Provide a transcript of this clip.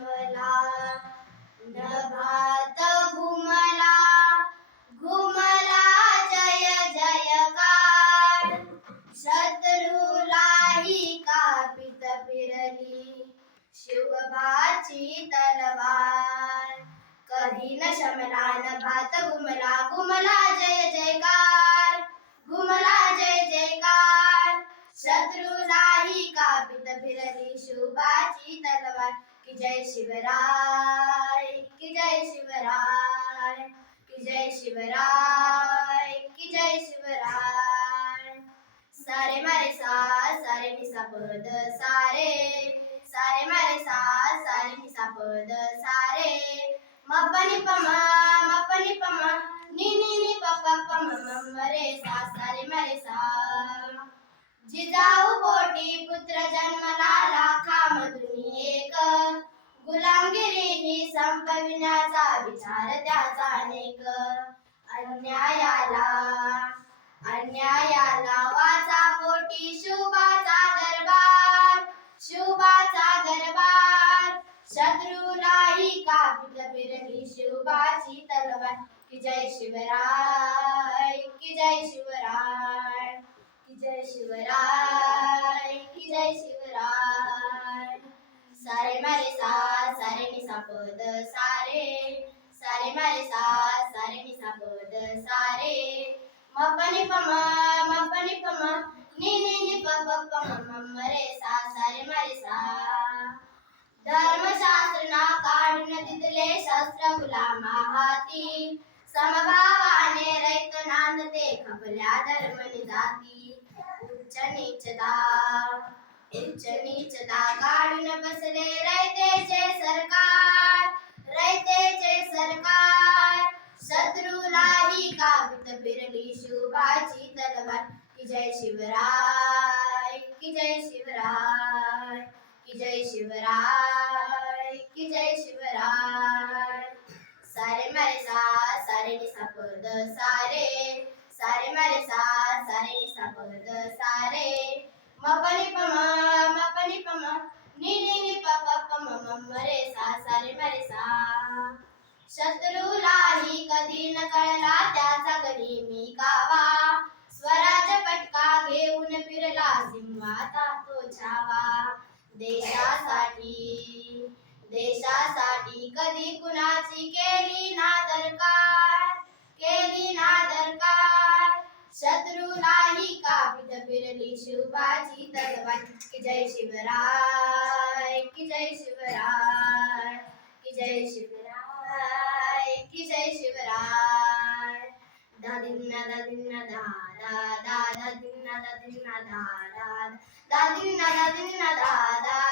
रमला नभात घुमला घुमला जय जयकार. शत्रूलाही कापित फिरली शिवबाची तलवार. कधी न शमला न भात घुमला घुमला जय जय जय शिवराय, की जय शिवराय, की जय शिवराय, की जय शिवराय। सारे मारे सा, सारे निसा पद, सारे। सारे मारे सा, सारे निसा पद, सारे। मपनी पमा मपनी पमा नि नि नि प प प म म म रे सारे मारे सा। जिजाऊ पोटी विचार त्याचा अनेक अन्यायाला अन्यायाला वाचा पोटी शुभाचा दरबार. शुभाचा दरबार. शत्रूलाही कापित फिरली शिवबाची तलवार? की जय शिवराय की जय शिवराय की जय शिवराय की जय शिवराय. सारे मारे सा सारे निसा पद सारे. सारे मारे सा सारे निसा पद सारे. मपनी पम म प नि प म. नि नि नि प प प म म म रे सा सारे मारे सा. धर्मशास्त्र ना काढून तिथले शास्त्र गुलामा हाती. समभावाने रैत नांदते खपल्या धर्मनी जाती. उच्च नीचदा उच्च नीचदा काढून बसले रयतेचे शत्रूलाही कापित फिरली शुभाची तलवार. की जय शिवराय की जय शिवराय की जय शिवराय की जय शिवराय. सारे मारे सा सारे निसा पद सारे. सारे मारे सा सारे निसा पद सारे. मपनी पमा मपनी पमा नी नी नी प प प म म म रे सा सारे मारे सा. शत्रूलाही कधी न कळला देशासाठी. देशासाठी कधी कुणाची केली ना दरकार केली ना दरकार शत्रूलाही कापित फिरली शिवबाची तलवार. की जय शिवराय की जय शिवराय की जय शिवराय की जय शिवराय. दादिन्ना दादिन्ना दा दा दादिन्ना दादिन्ना दा दा दादिन्ना दादिन्ना दा दा